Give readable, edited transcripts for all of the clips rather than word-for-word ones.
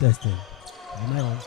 Testing. Am I on?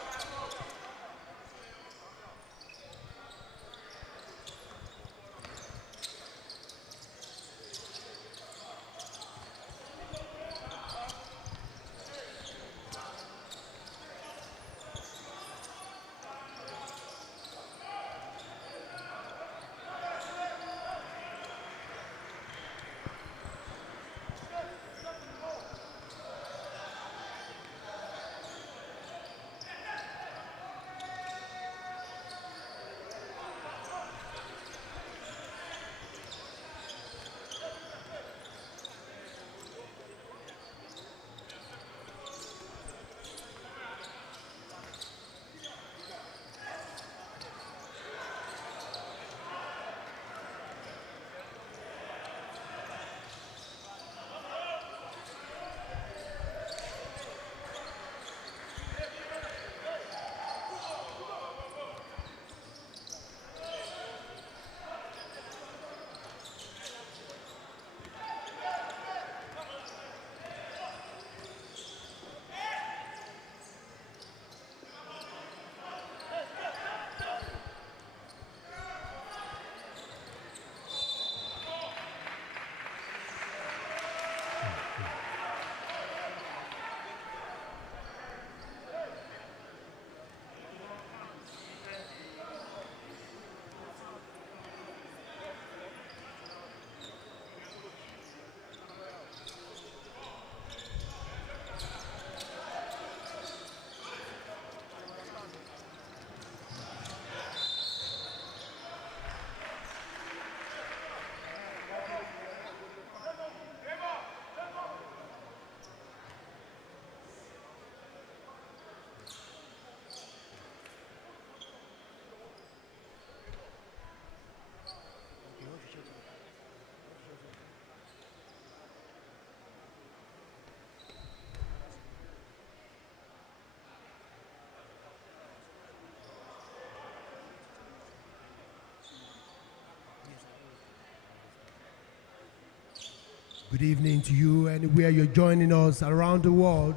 Good evening to you anywhere you're joining us around the world.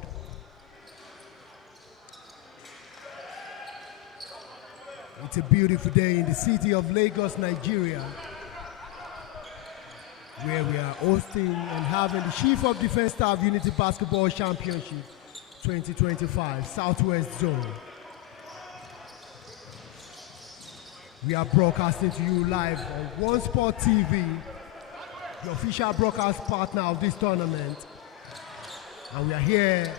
It's a beautiful day in the city of Lagos, Nigeria, where we are hosting and having the Chief of Defense Staff Unity Basketball Championship 2025 Southwest Zone. We are broadcasting to you live on One Sport TV, the official broadcast partner of this tournament. And we are here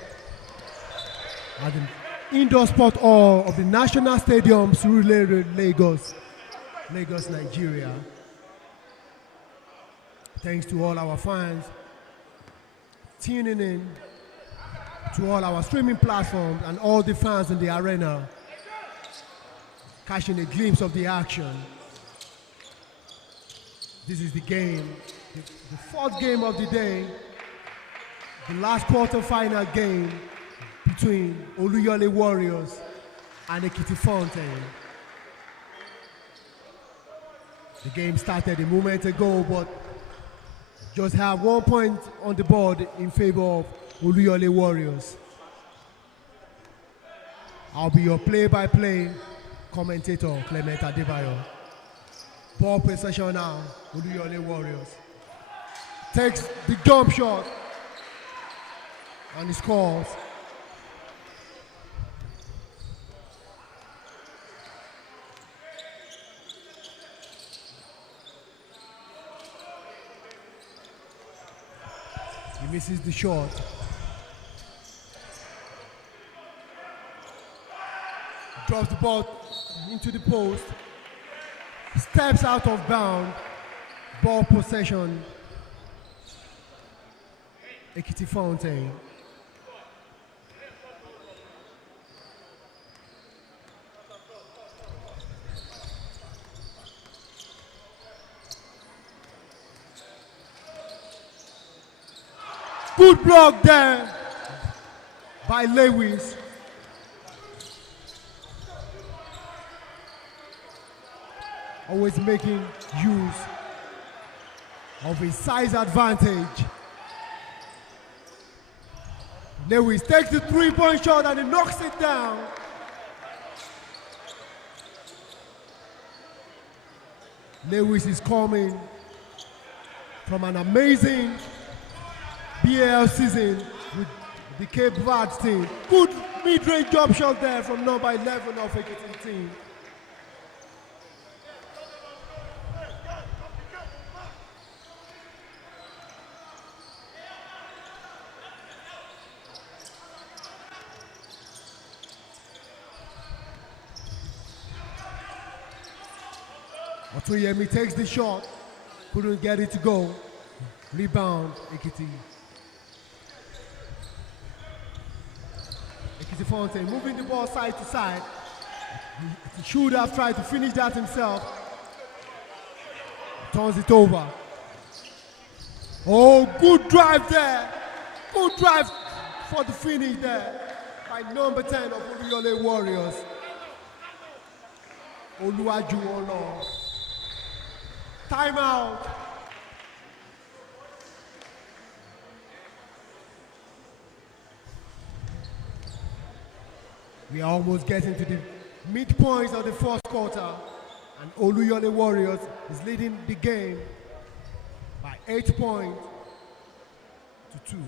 at the Indoor Sport Hall of the National Stadium, Surulere, Lagos, Nigeria. Thanks to all our fans tuning in, to all our streaming platforms, and all the fans in the arena catching a glimpse of the action. This is the game, the fourth game of the day, the last quarter-final game between OLUYOLE Warriors and EKITI Fountain. The game started a moment ago, but just have 1 point on the board in favor of OLUYOLE Warriors. I'll be your play-by-play commentator, Clement Adebayo. Ball possession now, OLUYOLE Warriors. Takes the jump shot and he scores. He misses the shot. Drops the ball into the post. Steps out of bounds. Ball possession. EKITI Fountain. Good block there by Lewis. Always making use of his size advantage. Lewis takes the three-point shot and he knocks it down. Lewis is coming from an amazing BAL season with the Cape Verde team. Good mid-range jump shot there from number 11 of EKITI team. Otoyemi takes the shot, couldn't get it to go. Rebound, EKITI. EKITI Fontaine moving the ball side to side. He should have tried to finish that himself. Turns it over. Oh, good drive there. Good drive for the finish there by number 10 of OLUYOLE Warriors. OLUYOLE. Timeout. We are almost getting to the midpoint of the fourth quarter, and OLUYOLE Warriors is leading the game by 8 points to 2.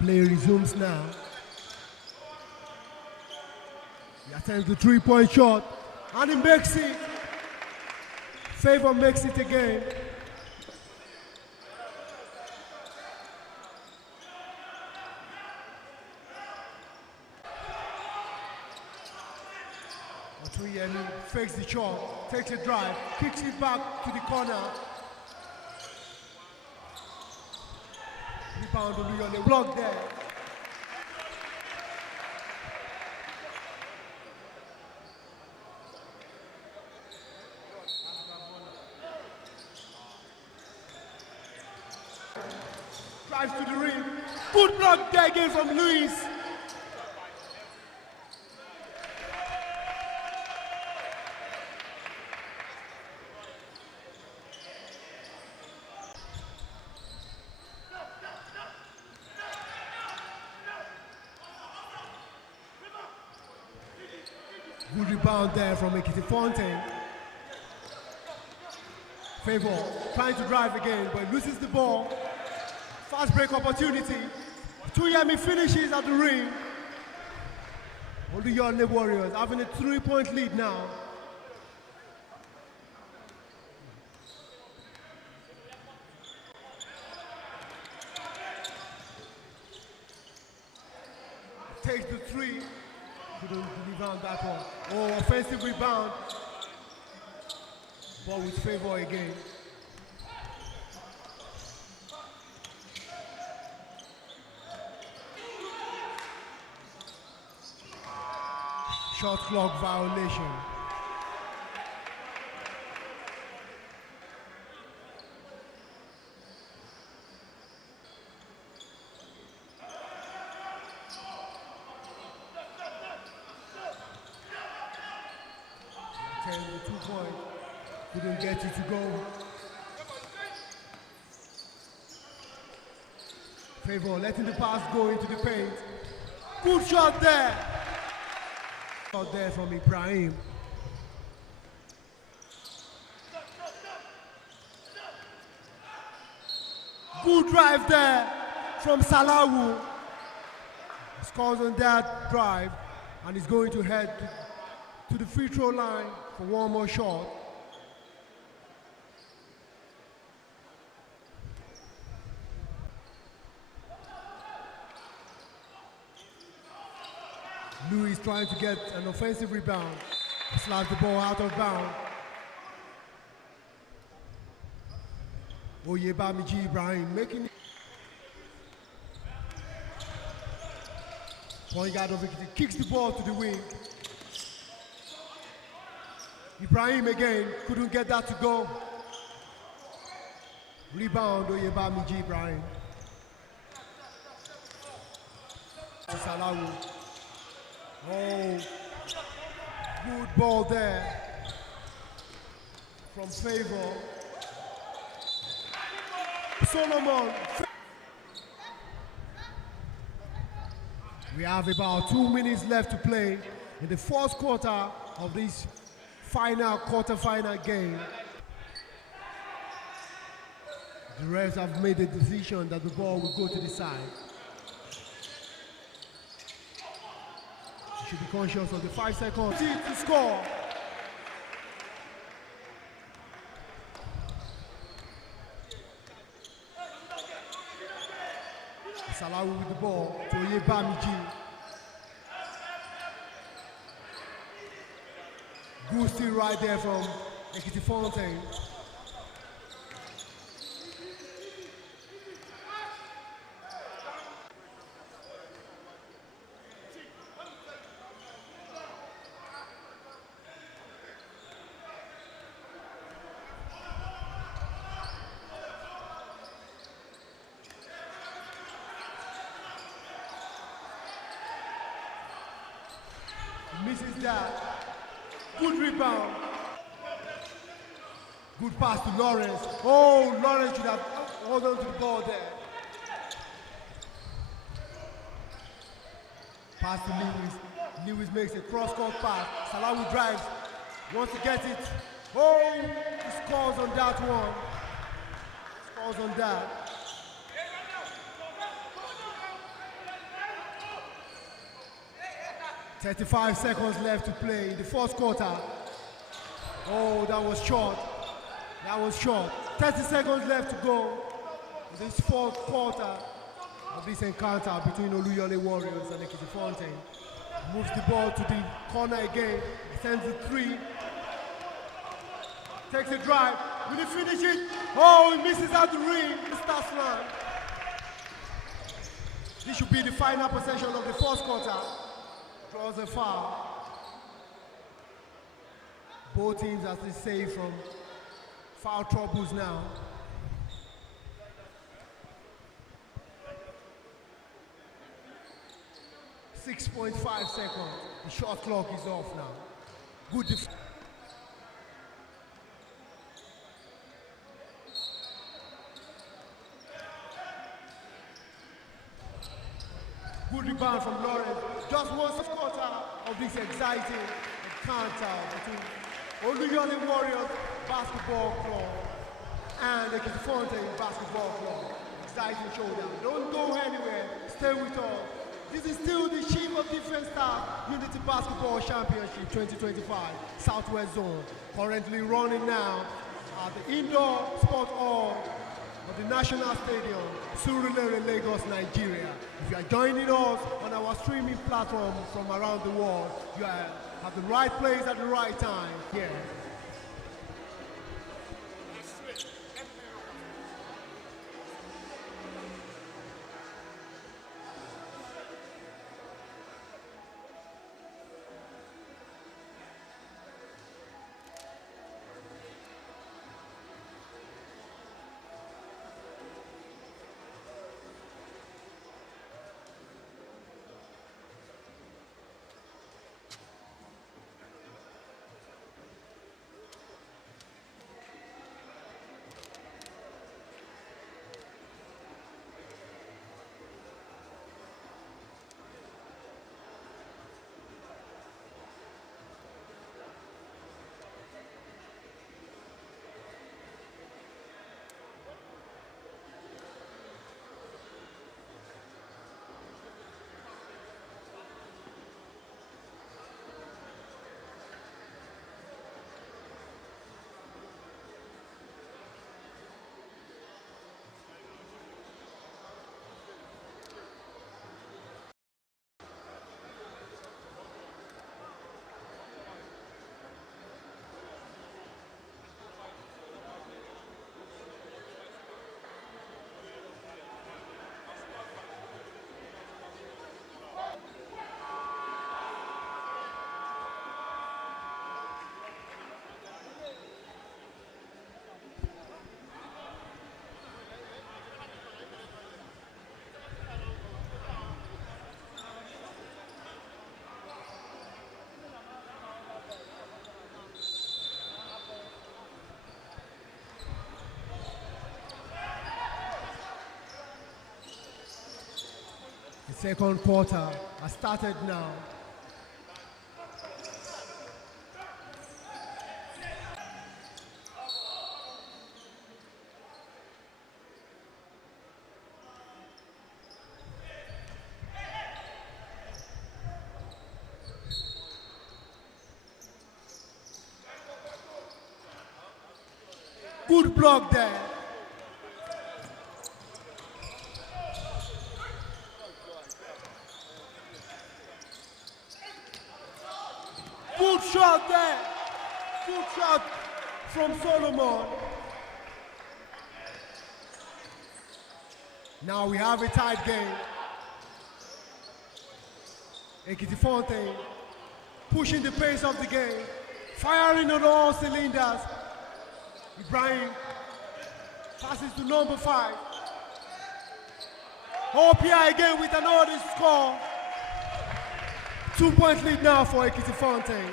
Play resumes now. He attempts the three-point shot, and he makes it. Favor makes it again. Otoyemi fakes the shot, takes a drive, kicks it back to the corner. Rebound OLUYOLE, block there. Drives to the rim. Good block there again from Luis. Good rebound there from EKITI Fontaine. Favor trying to drive again, but loses the ball. Fast break opportunity. Otoyemi finishes at the ring. OLUYOLE Warriors having a 3-point lead now. Takes the three. Couldn't rebound that one. Oh, offensive rebound. Ball with Favor again. Shot clock violation. The 2-point, couldn't get it to go. Favor letting the pass go into the paint. Good shot there. Shot there from Ibrahim. Good drive there. from Salawu. Scores on that drive and is going to head to the free throw line for one more shot. Louis trying to get an offensive rebound. Slaps the ball out of bounds. Oyebamiji Ibrahim making it. Point guard of EKITI kicks the ball to the wing. Ibrahim again couldn't get that to go. Rebound Oyebamiji Ibrahim. Salawu. Oh, good ball there from Favor. Solomon. We have about 2 minutes left to play in the fourth quarter of this quarter-final game. The refs have made a decision that the ball will go to the side. You should be conscious of the 5 seconds to score. Salawu with the ball to Oyebamiji. Good steal right there from EKITI Fontaine. Misses that. Good rebound. Good pass to Lawrence. Oh, Lawrence should have held on to the ball there. Pass to Lewis. Lewis makes a cross-court pass. Salawu drives. Wants to get it. Oh, he scores on that one. Scores on that. 35 seconds left to play in the fourth quarter. Oh, that was short. That was short. 30 seconds left to go in this fourth quarter of this encounter between Oluyole Warriors and EKITI Fontaine. Moves the ball to the corner again. Sends a three. Takes a drive. Will he finish it? Oh, he misses out the ring. Starts line. This should be the final possession of the fourth quarter. Draws a foul. Both teams are still safe from foul troubles now. .5 seconds. The shot clock is off now. Good defense. Good rebound from Lawrence. Just one quarter of this exciting encounter between Oluyole Warriors Basketball Club and EKITI Fontaine Basketball Club. Exciting showdown. Don't go anywhere. Stay with us. This is still the Chief of Defense Staff Unity Basketball Championship 2025 Southwest Zone. Currently running now at the Indoor Sport Hall of the National Stadium, Surulere, Lagos, Nigeria. If you are joining us on our streaming platform from around the world, you are at the right place at the right time. Yeah. Second quarter has started now. Good block there. Good shot there. Good shot from Solomon. Now we have a tight game. EKITI Fontaine pushing the pace of the game, firing on all cylinders. Ibrahim passes to number 5. OPI again with another score. 2-point lead now for EKITI Fontaine.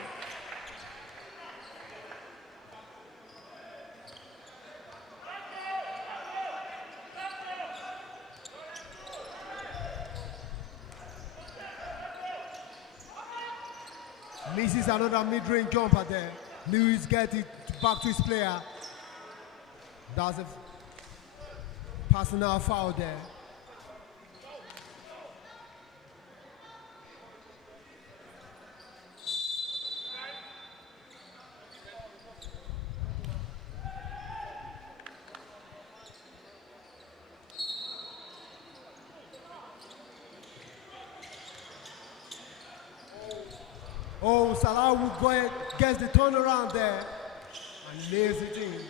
Misses another mid-range jumper there. Lewis gets it back to his player. That's a personal foul there. Oh, Salah will go ahead, gets the turnaround there and nails it in.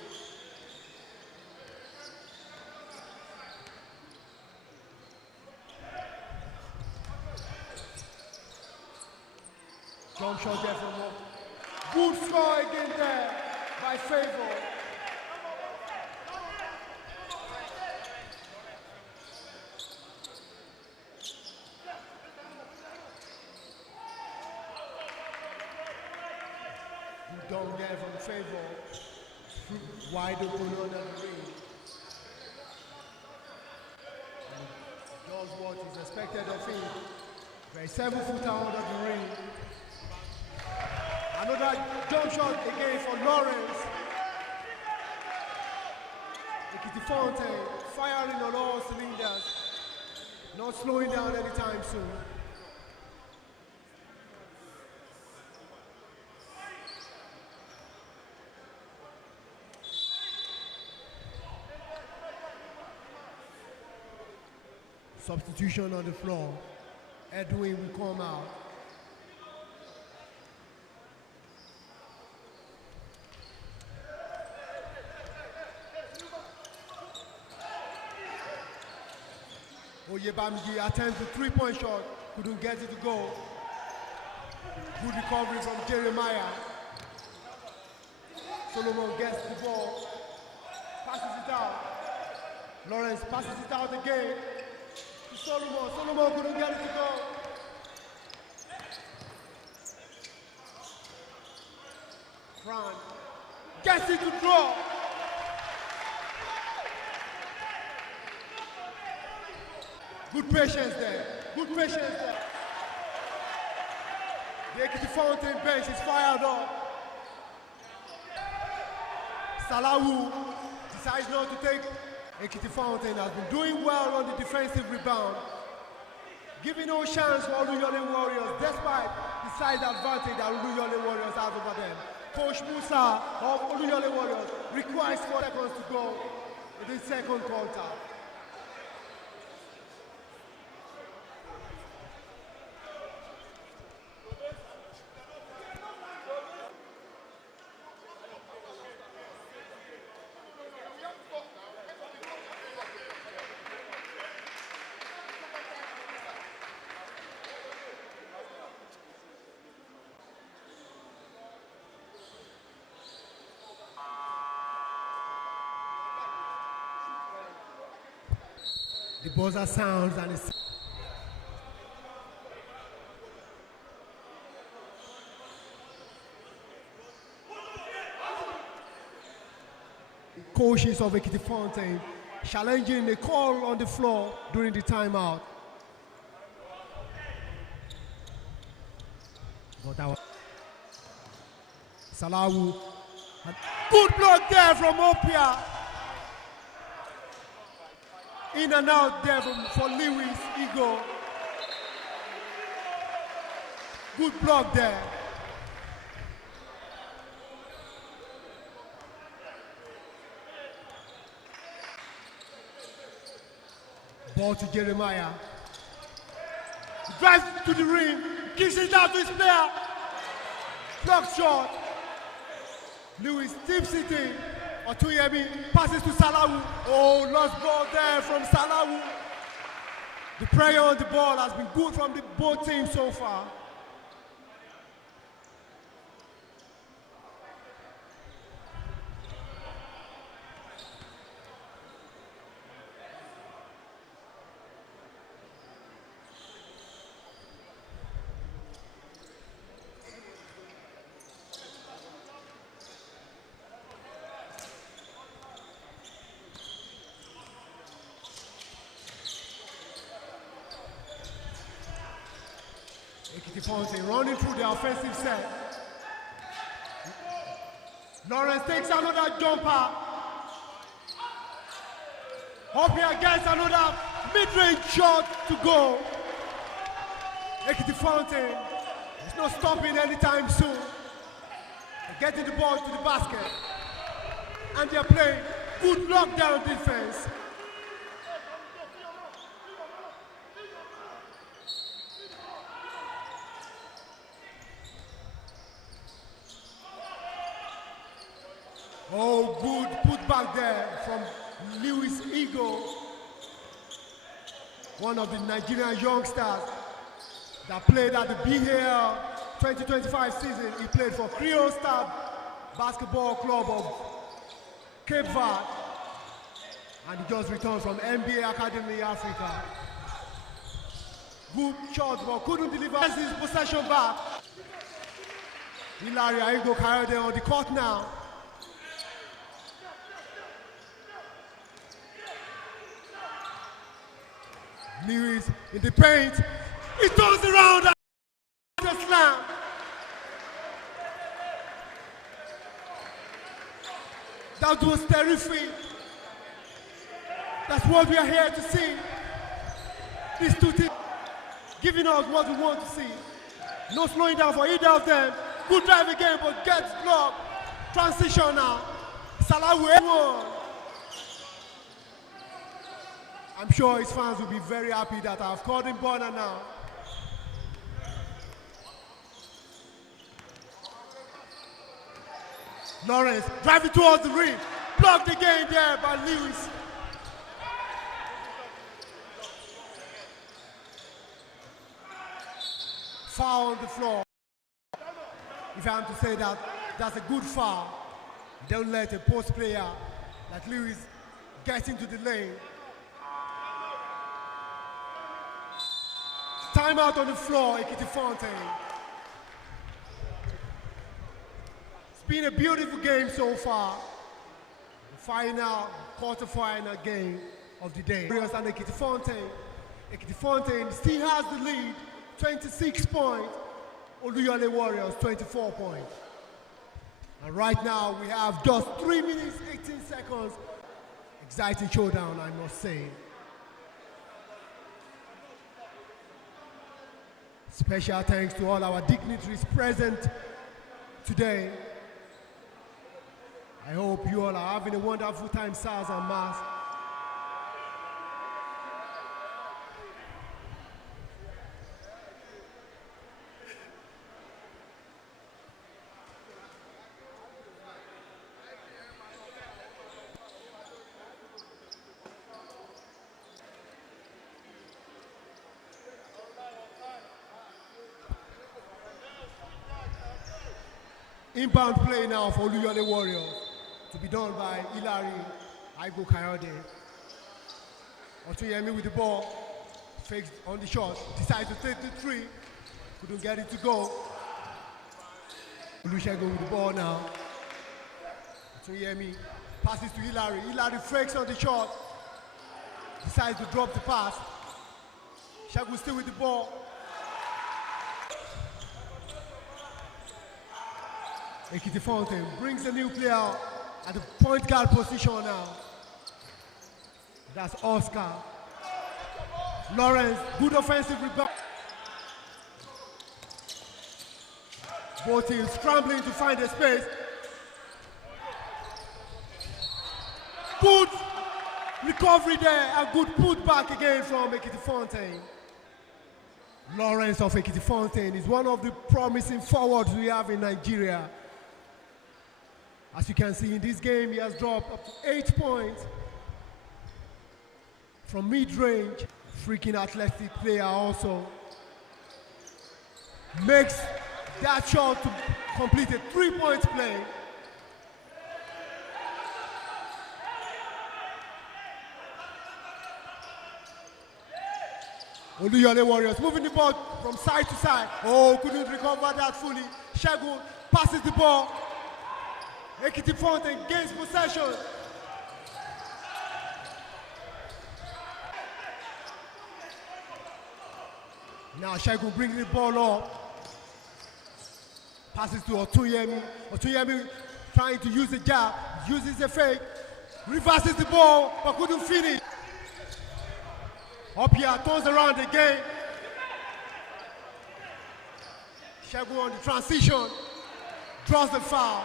Jump shot there from home. Good score again there by Favor. Good down there from Favor. Wide open under the ring. Does what is expected of him. Very 7-footer under the ring. Another jump shot again for Lawrence. EKITI Fontaine firing on all cylinders. Not slowing down anytime soon. Substitution on the floor. Edwin will come out. Oyebamji attempts a 3-point shot, couldn't get it to go. Good recovery from Jeremiah. Solomon gets the ball, passes it out. Lawrence passes it out again to Solomon. Solomon couldn't get it to go. Fran gets it to draw. Good patience there. Good patience there. The EKITI Fontaine bench is fired up. Salahu decides not to take. EKITI Fontaine has been doing well on the defensive rebound, giving no chance for OLUYOLE Warriors despite the size advantage that OLUYOLE Warriors have over them. Coach Musa of OLUYOLE Warriors requires 4 seconds to go in the second quarter. The buzzer sounds and it's coaches of EKITI Fontaine challenging the call on the floor during the timeout. But that was Salawu. Good block there from Opia. In and out there for Lewis Ego. Good block there. Ball to Jeremiah. Drives to the ring. Kicks it out to his player. Block shot. Lewis tips it in. Otuyemi passes to Salawu. Oh, lost ball there from Salawu. The pressure on the ball has been good from both teams so far. EKITI Fonte running through the offensive set. Lawrence takes another jumper. Opia gets another mid-range shot to go. EKITI Fonte is not stopping anytime soon. They're getting the ball to the basket. And they're playing good lockdown defense. Oh, good putback there from Lewis Ego, one of the Nigerian youngsters that played at the BHL 2025 season. He played for Creole Star Basketball Club of Cape Verde, and he just returned from NBA Academy Africa. Good shot, but couldn't deliver his possession back. Hilary Aigo Kayode on the court now. Lewis in the paint. He turns around and the slam. That was terrific. That's what we are here to see. These two teams giving us what we want to see. No slowing down for either of them. Good drive again, but gets blocked. Transition now. Salawu. I'm sure his fans will be very happy that I've called him Bonner now. Lawrence driving towards the rim. Blocked again there by Lewis. Foul on the floor. If I'm to say that, that's a good foul. Don't let a post player like Lewis get into the lane. Timeout on the floor, EKITI Fonte. It's been a beautiful game so far. The final, quarter-final game of the day. Warriors and EKITI Fonte. EKITI Fonte still has the lead, 26 points. OLUYOLE Warriors, 24 points. And right now, we have just 3 minutes, 18 seconds. Exciting showdown, I must say. Special thanks to all our dignitaries present today. I hope you all are having a wonderful time, SARS and MAS. Inbound play now for OLUYOLE Warriors to be done by Hilary Aigo Kayode. Otuyemi with the ball, fakes on the shot, decides to take the three, couldn't get it to go. Olusegun with the ball now. Otuyemi passes to Hilary. Hilary fakes on the shot, decides to drop the pass. Segun still with the ball. EKITI Fountain brings a new player at the point guard position now. That's Oscar. Lawrence, good offensive rebound. Both teams scrambling to find a space. Good recovery there and good putback again from EKITI Fountain. Lawrence of EKITI Fountain is one of the promising forwards we have in Nigeria. As you can see in this game, he has dropped up to 8 points from mid-range. Freaking athletic player also. Makes that shot to complete a 3-point play. OLUYOLE Warriors moving the ball from side to side. Oh, couldn't recover that fully. Shagun passes the ball. EKITI Fountain gains possession. Now Shagun brings the ball up. Passes to Otuyemi. Otuyemi trying to use the jab, uses the fake, reverses the ball, but couldn't finish. Up here, turns around again. Shagun on the transition, draws the foul.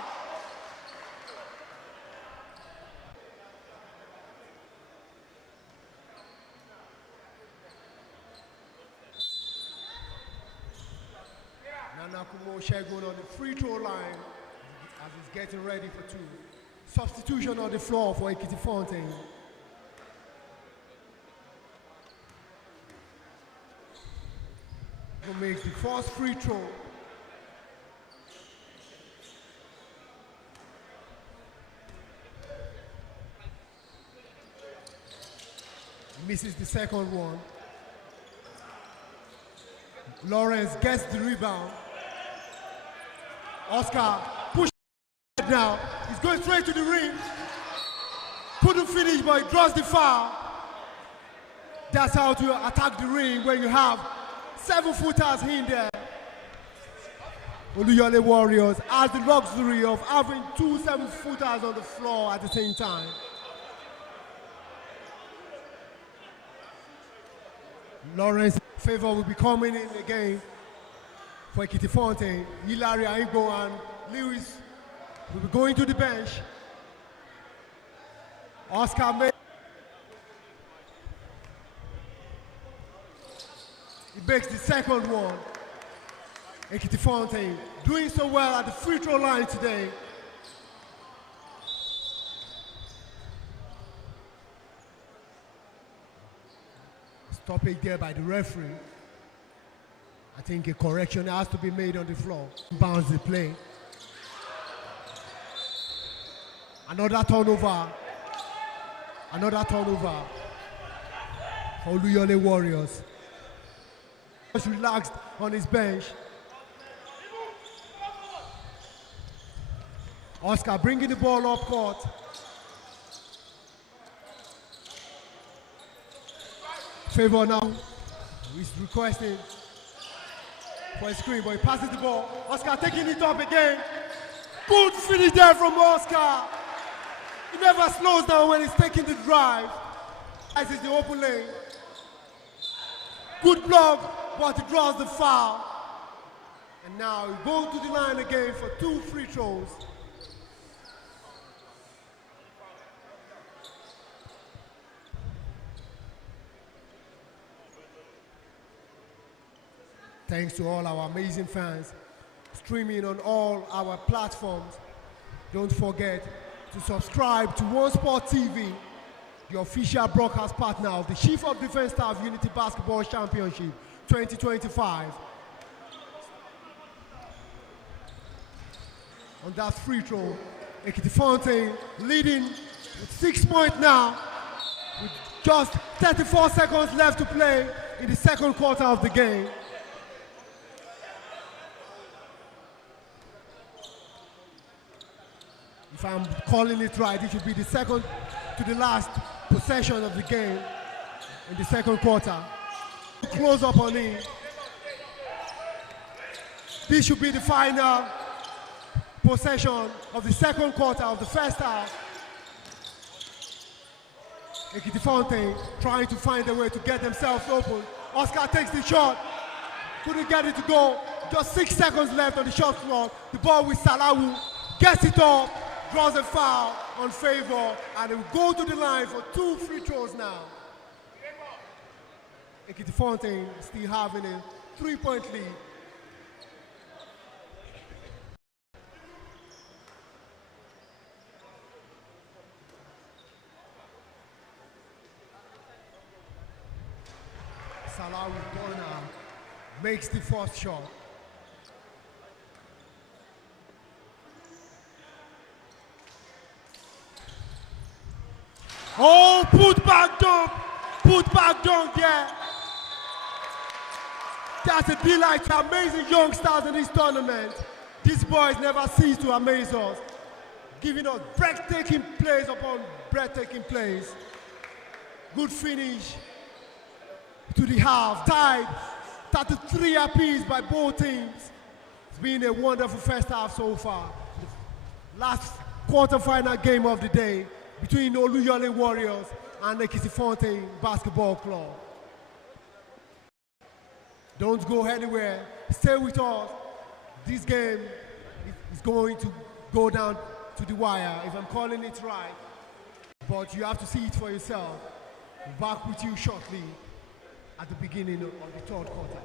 Nakumo Shagun on the free throw line as he's getting ready for two. Substitution on the floor for EKITI Fountain. Who makes the first free throw. Misses the second one. Lawrence gets the rebound. Oscar pushes now. He's going straight to the ring. Couldn't finish, but he draws the foul. That's how to attack the ring when you have 7-footers in there. OLUYOLE Warriors has the luxury of having 2 7-footers on the floor at the same time. Lawrence favor will be coming in again for EKITI Fountain. Hilary Aingo and Lewis will be going to the bench. Oscar May. He makes the second one. EKITI Fountain doing so well at the free throw line today. Stoppage there by the referee. I think a correction has to be made on the floor. Bounce the play. Another turnover. Another turnover for OLUYOLE Warriors. Just relaxed on his bench. Oscar bringing the ball up court. Favor now. He's requesting for a screen, but he passes the ball. Oscar taking it up again. Good finish there from Oscar. He never slows down when he's taking the drive. This is the open lane. Good block, but he draws the foul. And now he goes to the line again for 2 free throws. Thanks to all our amazing fans streaming on all our platforms. Don't forget to subscribe to One Sport TV, the official broadcast partner of the Chief of Defense Staff Unity Basketball Championship 2025. On that free throw, EKITI Fountain leading with 6 points now, with just 34 seconds left to play in the second quarter of the game. If I'm calling it right, it should be the second to the last possession of the game in the second quarter. Close up on it. This should be the final possession of the second quarter of the first half. EKITI Fountain trying to find a way to get themselves open. Oscar takes the shot, couldn't get it to go. Just 6 seconds left on the shot clock. The ball with Salawu, gets it off, draws a foul on favor, and they will go to the line for 2 free throws now. EKITI Fountain still having a 3-point lead. Salawu Donna makes the first shot. Oh, put back dunk, yeah. That's a delight to amazing young stars in this tournament. These boys never cease to amaze us, giving us breathtaking plays upon breathtaking plays. Good finish to the half, tied 33 apiece by both teams. It's been a wonderful first half so far. Last quarterfinal game of the day between OLUYOLE Warriors and EKITI Fountain Basketball Club. Don't go anywhere, stay with us. This game is going to go down to the wire, if I'm calling it right. But you have to see it for yourself. Back with you shortly at the beginning of the third quarter.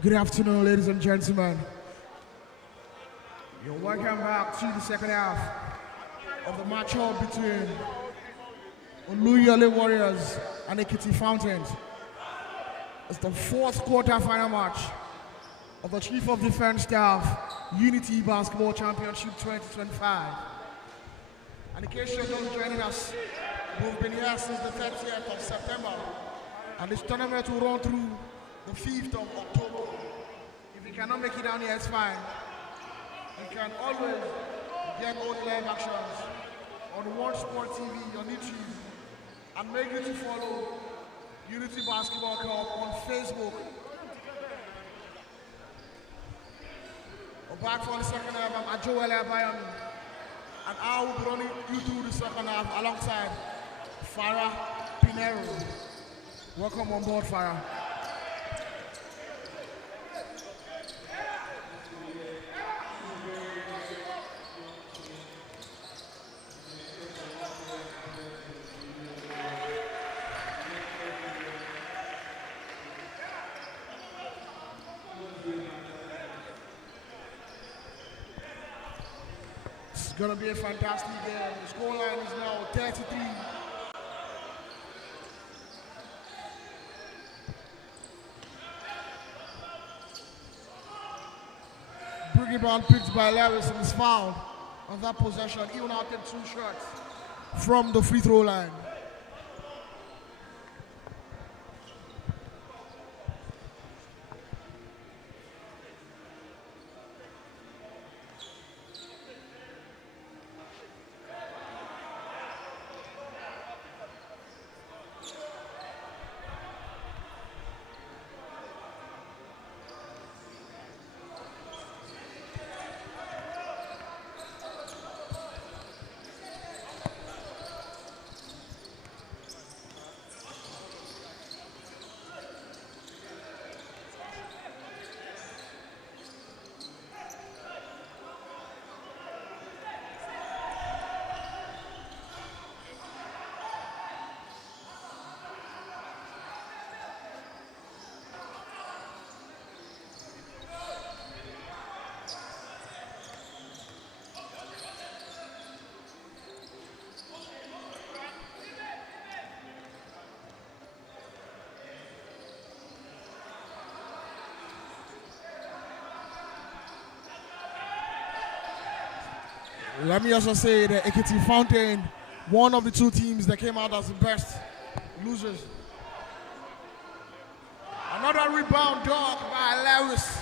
Good afternoon, ladies and gentlemen. You're welcome back to the second half of the matchup between OLUYOLE Warriors and EKITI Fountains. It's the fourth quarter-final match of the Chief of Defense Staff Unity Basketball Championship 2025. And in case you're just joining us, we've been here since the 30th of September, and this tournament will run through the 5th of October. If you cannot make it down here, it's fine. You can always get all the live actions on One Sport TV on YouTube, and make sure to follow Unity Basketball Club on Facebook. We're back for the second half. I'm OLUYOLE Bayami, and I will be running you through the second half alongside Farah Pinero. Welcome on board, Farah. going to be a fantastic game. The scoreline is now 33. Rebound picked by Lewis and is fouled on that possession, even after 2 shots from the free throw line. Let me also say that EKITI Fountain, one of the 2 teams that came out as the best losers. Another rebound dunk by Lewis.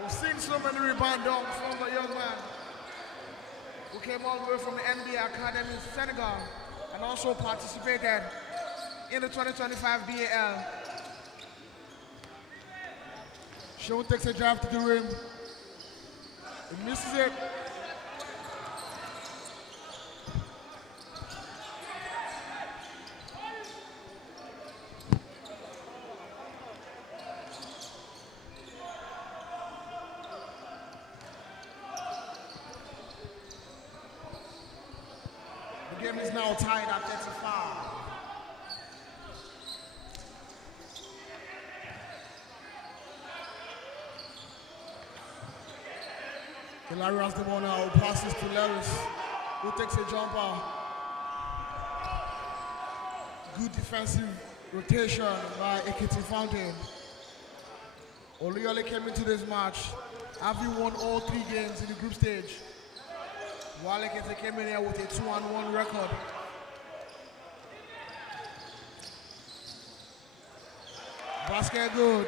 We've seen so many rebound dunks from the young man who came all the way from the NBA Academy in Senegal and also participated in the 2025 BAL. Sean takes a drive to the rim. He misses it. The game is now tied at 35. Larry has the ball now, who passes to Lewis, who takes a jumper. Good defensive rotation by EKITI Fountain. OLUYOLE came into this match having won all 3 games in the group stage, while EKITI came in here with a 2-1 record. Basket good.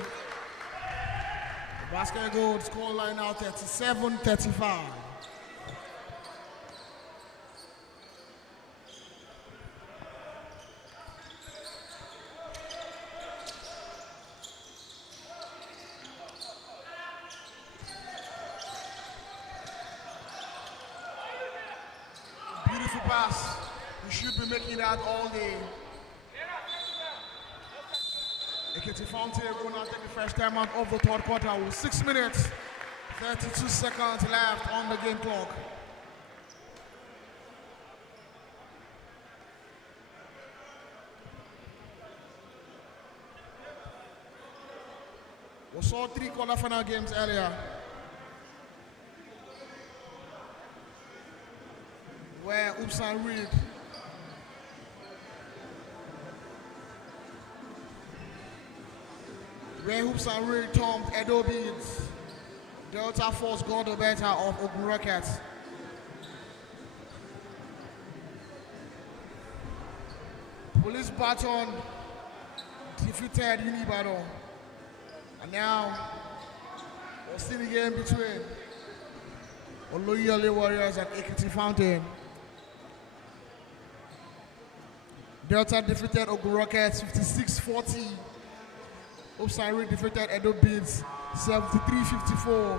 Basket good, score line now 37-35. Beautiful pass. We should be making that all day. EKITI Fountain will now take the first time out of the 3rd quarter with 6 minutes, 32 seconds left on the game clock. We saw 3 quarterfinal games earlier, where Oops and Reed Hoops and Reed tombed Edo Beans. Delta Force got the better of Ogun Rockets. Police Baton defeated Unibaton. And now, we'll see the game between OLUYOLE Warriors and EKITI Fountain. Delta defeated Ogun Rockets 56-40. Upside defeated Edo Beans 73-54.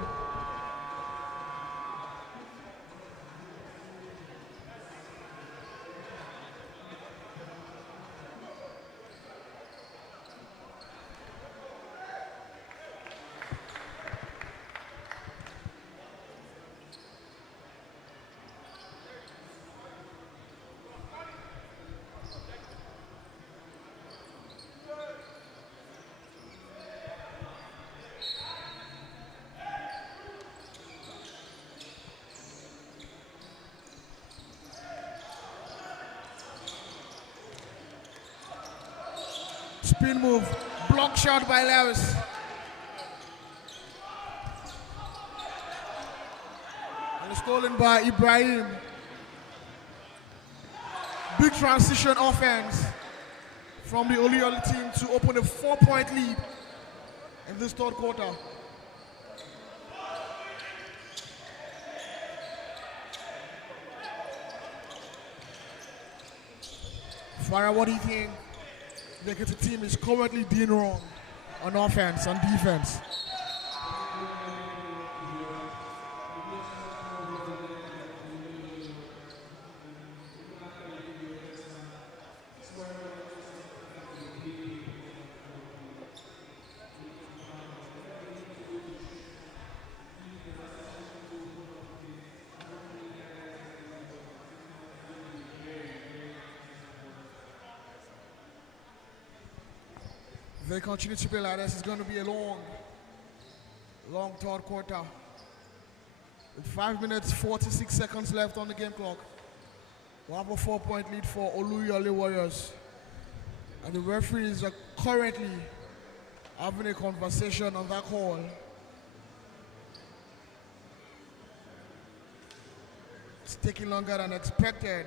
Spin move. Block shot by Lewis. And stolen by Ibrahim. Big transition offense from the OLUYOLE team to open a 4-point lead in this third quarter. Farah, what do you think the EKITI team is currently doing wrong on offense, on defense? If they continue to play like this, it's going to be a long third quarter. With 5 minutes, 46 seconds left on the game clock. We'll have a 4-point lead for OLUYOLE Warriors. And the referees are currently having a conversation on that call. It's taking longer than expected.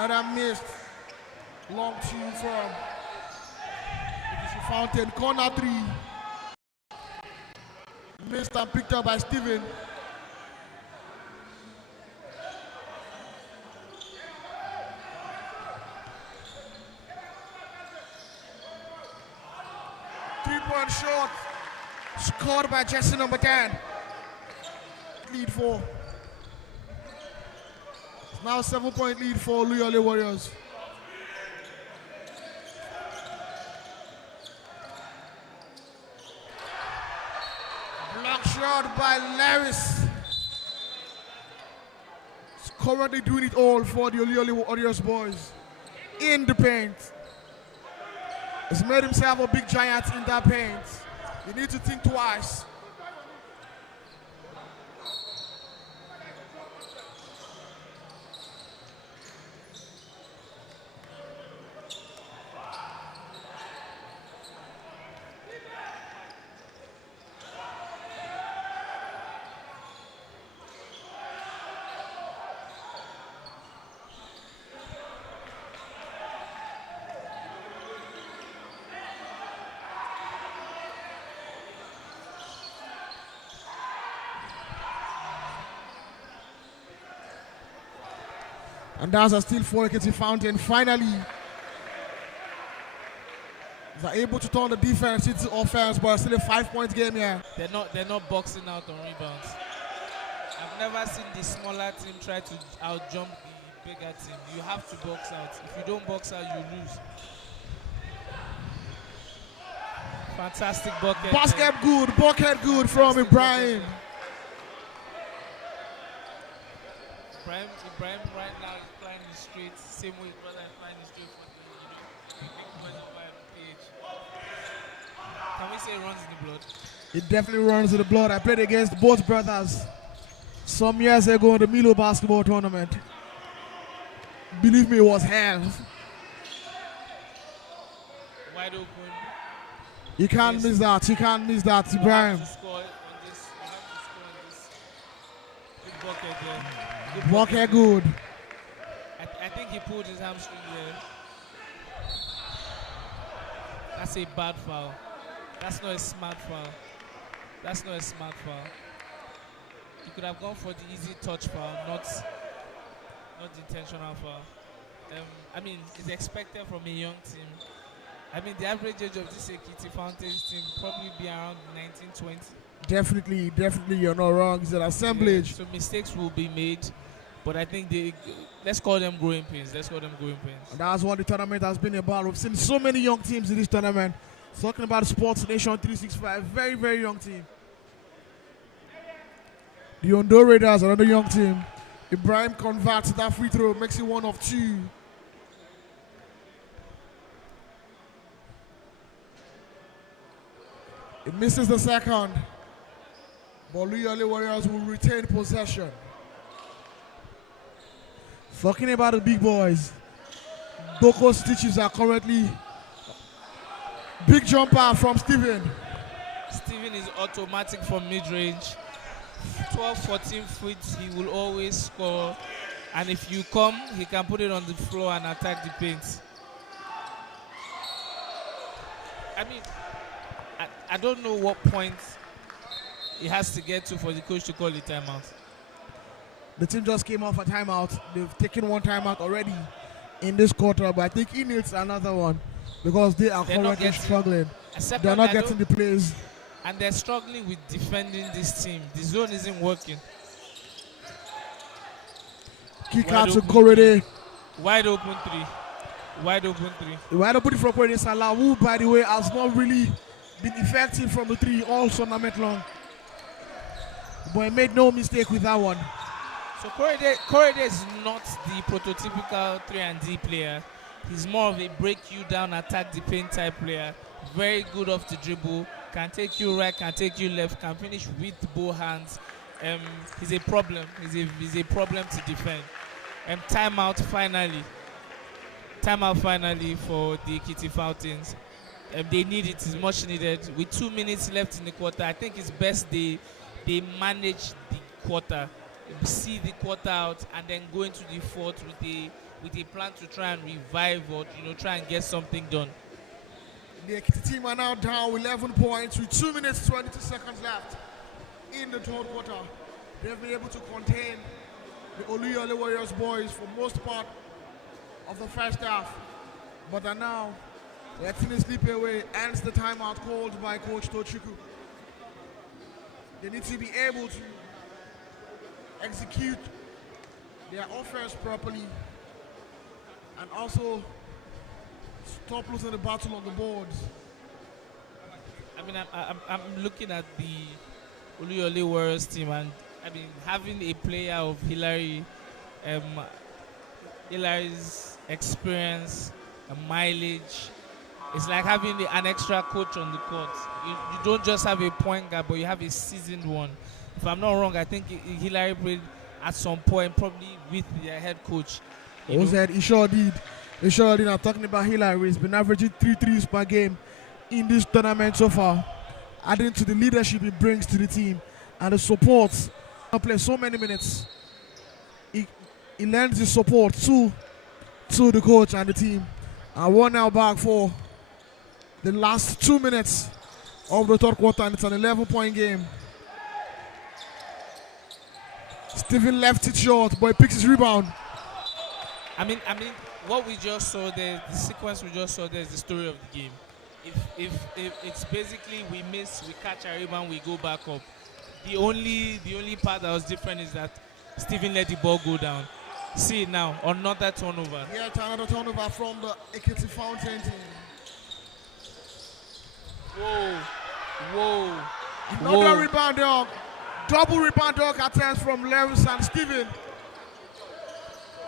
Another missed long two from EKITI Fountain. Corner 3. Missed and picked up by Steven. Three-point shot. Scored by Jesse number 10. Lead 4. Now 7-point lead for OLUYOLE Warriors. Block shot by Laris. He's currently doing it all for the OLUYOLE Warriors boys. In the paint. He's made himself a big giant in that paint. You need to think twice. And that's a steal for EKITI Fountain. Finally, they're able to turn the defense into offense, but still a 5-point game here. They're not boxing out on rebounds. I've never seen the smaller team try to out-jump the bigger team. You have to box out. If you don't box out, you lose. Fantastic bucket. Bucket good from Ibrahim. Ibrahim right now is flying the streets, same way brother is flying the streets for the page. Can we say it runs in the blood? It definitely runs in the blood. I played against both brothers some years ago in the Milo basketball tournament. Believe me, it was hell. Wide open. You can't miss that. You can't miss that, Ibrahim. You have to score on this. Good bucket there. Bucket good. I think he pulled his hamstring there. That's a bad foul. That's not a smart foul. That's not a smart foul. He could have gone for the easy touch foul, not the intentional foul. I mean, it's expected from a young team. I mean, the average age of this EKITI Fountains team probably be around 19, 20. Definitely, you're not wrong. It's an assemblage. Yeah, so mistakes will be made. But I think let's call them growing pains. Let's call them growing pains. And that's what the tournament has been about. We've seen so many young teams in this tournament. Talking about Sports Nation 365, very, very young team. The Ondo Raiders, another young team. Ibrahim converts that free throw, makes it 1 of 2. It misses the second. But OLUYOLE Warriors will retain possession. Talking about the big boys, Doko stitches are currently big jumper from Steven. Steven is automatic from mid-range. 12-14 feet, he will always score. And if you come, he can put it on the floor and attack the paint. I mean, I don't know what point he has to get to for the coach to call the timeout. The team just came off a timeout. They've taken one timeout already in this quarter, but I think he needs another one because they are currently struggling. They're not getting the plays. And they're struggling with defending this team. The zone isn't working. Kick out to Korede. Wide open three. Wide open three. Wide open from Korede Salah, who, by the way, has not really been effective from the three all tournament long. But he made no mistake with that one. So Korede is not the prototypical 3-and-D player. He's more of a break you down, attack the paint type player. Very good off the dribble. Can take you right, can take you left, can finish with both hands. He's a problem. He's a problem to defend. Timeout finally. Timeout finally for the EKITI Fountains. They need it. It's much needed. With 2 minutes left in the quarter, I think it's best they manage the quarter. See the quarter out and then go into the fourth with a plan to try and revive or try and get something done. The EKITI team are now down 11 points with 2 minutes 22 seconds left in the third quarter. They've been able to contain the OLUYOLE Warriors boys for most part of the first half, but are now letting it slip away. Ends the timeout called by Coach Tochukwu. They need to be able to execute their offense properly and also stop losing the battle on the boards. I mean, I'm looking at the OLUYOLE Warriors team, and I mean, having a player of Hilary's experience, mileage, it's like having an extra coach on the court. You don't just have a point guard, but you have a seasoned one. If I'm not wrong, I think Hilary played at some point probably with their head coach. He sure did. He sure did. I'm talking about Hilary. He's been averaging 3 threes per game in this tournament so far, adding to the leadership he brings to the team and the support. He plays so many minutes. He lends his support to the coach and the team. And one now back for the last 2 minutes of the third quarter, and it's an 11-point game. Steven left it short, but he picks his rebound. I mean, what we just saw there, the sequence we just saw there is the story of the game. If it's basically we miss, we catch a rebound, we go back up. The only part that was different is that Steven let the ball go down. See it now, another turnover. Yeah, another turnover from the EKITI Fountain team. Whoa. Another rebound dog. Double rebound dog attempts from Lewis and Steven.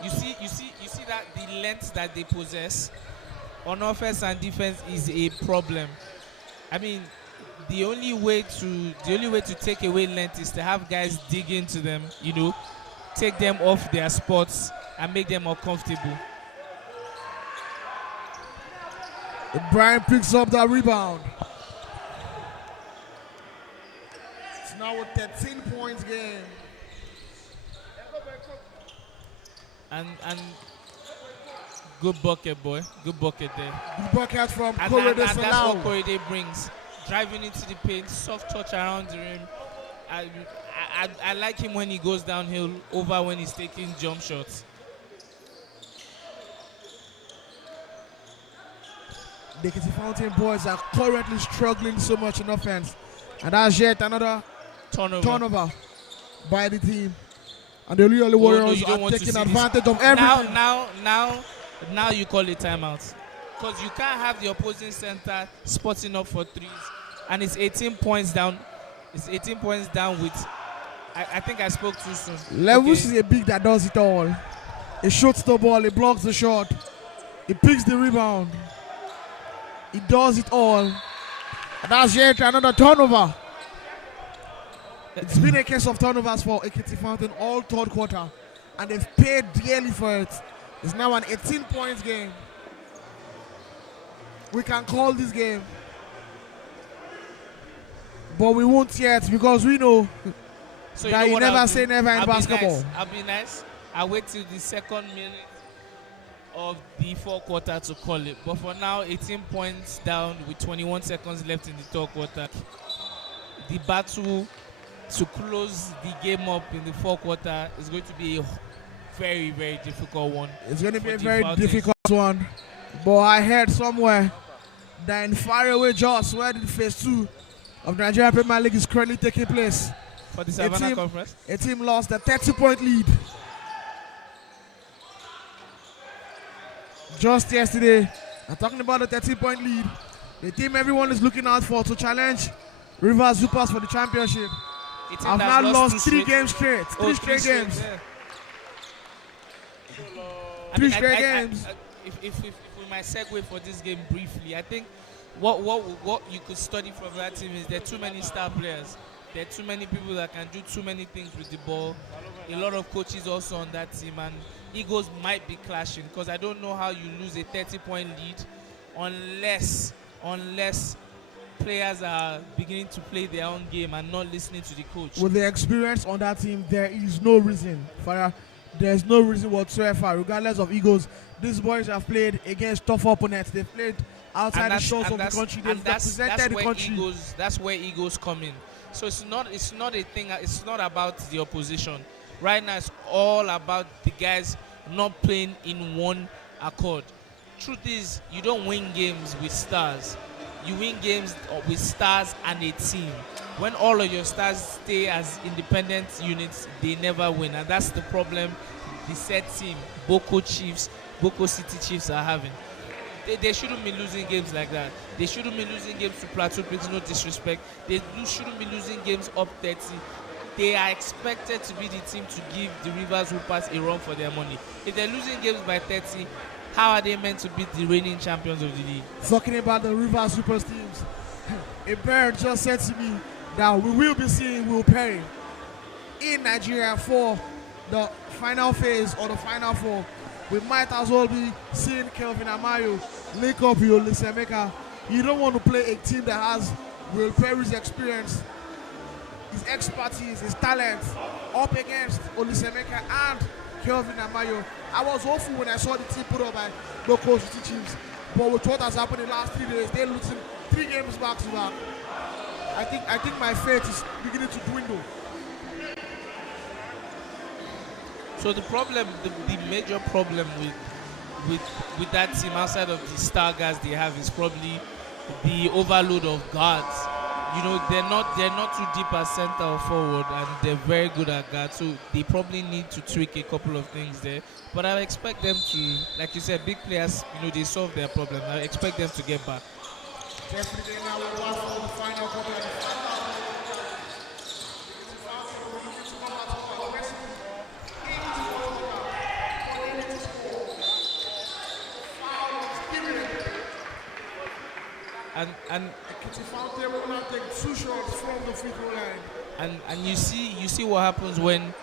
You see that the length that they possess on offense and defense is a problem. I mean, the only way to take away length is to have guys dig into them, take them off their spots and make them more comfortable. Brian picks up that rebound. It's now a 13 points game. And good bucket, boy. Good bucket there. Good bucket from Korede Salah. That's what Korede brings. Driving into the paint, soft touch around the rim. I like him when he goes downhill over when he's taking jump shots. The EKITI Fountain boys are currently struggling so much in offense. And that's yet another turnover by the team. And the Oluyole Warriors you don't are want to taking see advantage this. of everything. Now you call it timeout. Because you can't have the opposing center spotting up for threes. And it's 18 points down. It's 18 points down with, I think I spoke too soon. Levus is a big that does it all. He shoots the ball, he blocks the shot, he picks the rebound. He does it all. And that's yet another turnover. It's been a case of turnovers for EKITI Fountain all third quarter. And they've paid dearly for it. It's now an 18-point game. We can call this game. But we won't yet because we know that you never say never in basketball. I'll be nice. I'll wait till the second minute of the fourth quarter to call it. But for now, 18 points down with 21 seconds left in the third quarter. The battle to close the game up in the fourth quarter is going to be a very, very difficult one. It's going to be a very difficult one. But I heard somewhere that in faraway Jos, where the phase 2 of the Nigerian Premier League is currently taking place, for the Savannah Conference, a team lost a 30-point lead just yesterday. I'm talking about the 30-point lead. The team everyone is looking out for to challenge Rivers Zupas for the championship. I've now lost 3 games straight. Three straight games. Yeah. Three straight games. If we might segue for this game briefly, I think what you could study from that team is there are too many star players. There are too many people that can do too many things with the ball. A lot of coaches also on that team, and egos might be clashing because I don't know how you lose a 30-point lead unless players are beginning to play their own game and not listening to the coach. With the experience on that team, there is no reason, Farah. There's no reason whatsoever, regardless of egos. These boys have played against tough opponents. They've played outside the shores of the country. They've represented the country. That's where egos come in. So it's not a thing. It's not about the opposition. Right now, it's all about the guys not playing in one accord. Truth is, you don't win games with stars. You win games with stars and a team. When all of your stars stay as independent units, they never win. And that's the problem the said team, Boko City Chiefs are having. They shouldn't be losing games like that. They shouldn't be losing games to Plateau Pigs, no disrespect. They shouldn't be losing games up 30. They are expected to be the team to give the Rivers Hoopers a run for their money. If they're losing games by 30, how are they meant to beat the reigning champions of the league? Talking about the Rivers Hoopers teams, a bird just said to me that we will be seeing Will Perry in Nigeria for the final phase or the final four. We might as well be seeing Kelvin Amayo link up with Olisemeka. You don't want to play a team that has Will Perry's experience, his expertise, his talent up against Olisemeka and Kelvin Amayo. I was hopeful when I saw the team put up by Boko City Chiefs, but with what has happened in the last 3 days, they're losing 3 games back to back. I think my faith is beginning to dwindle. So the problem, the major problem with that team outside of the star guys they have is probably the overload of guards. You know, they're not too deep at center or forward, and they're very good at guard. So they probably need to tweak a couple of things there. But I expect them to, like you said, big players. You know, they solve their problem. I expect them to get back. Definitely now we're watching for the final couple of and EKITI Fountain will not take 2 shots from the free throw line. And you see what happens when